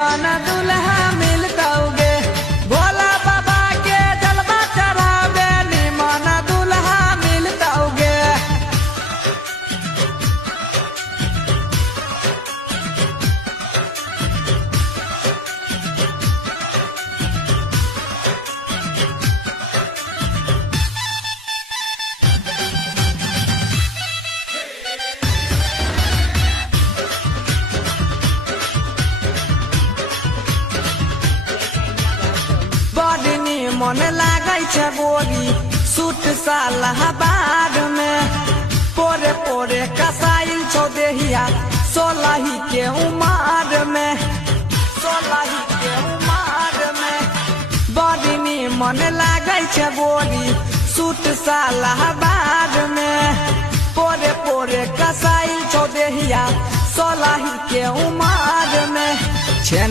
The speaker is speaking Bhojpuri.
ना दुल्हा मिलतौगे भोला बाबा के जलवा चढ़ावे निमन दुल्हा मिलतौगे। मन लागे छे बोरी सूट सालाबाद में पोरे पोरे कसाइल छो देहिया सोलही के उमार में बड़ी मन लागे छे बोरी सूट सालाबाद में पोरे पोरे कसाइल छो देहिया सोलही के उमार में।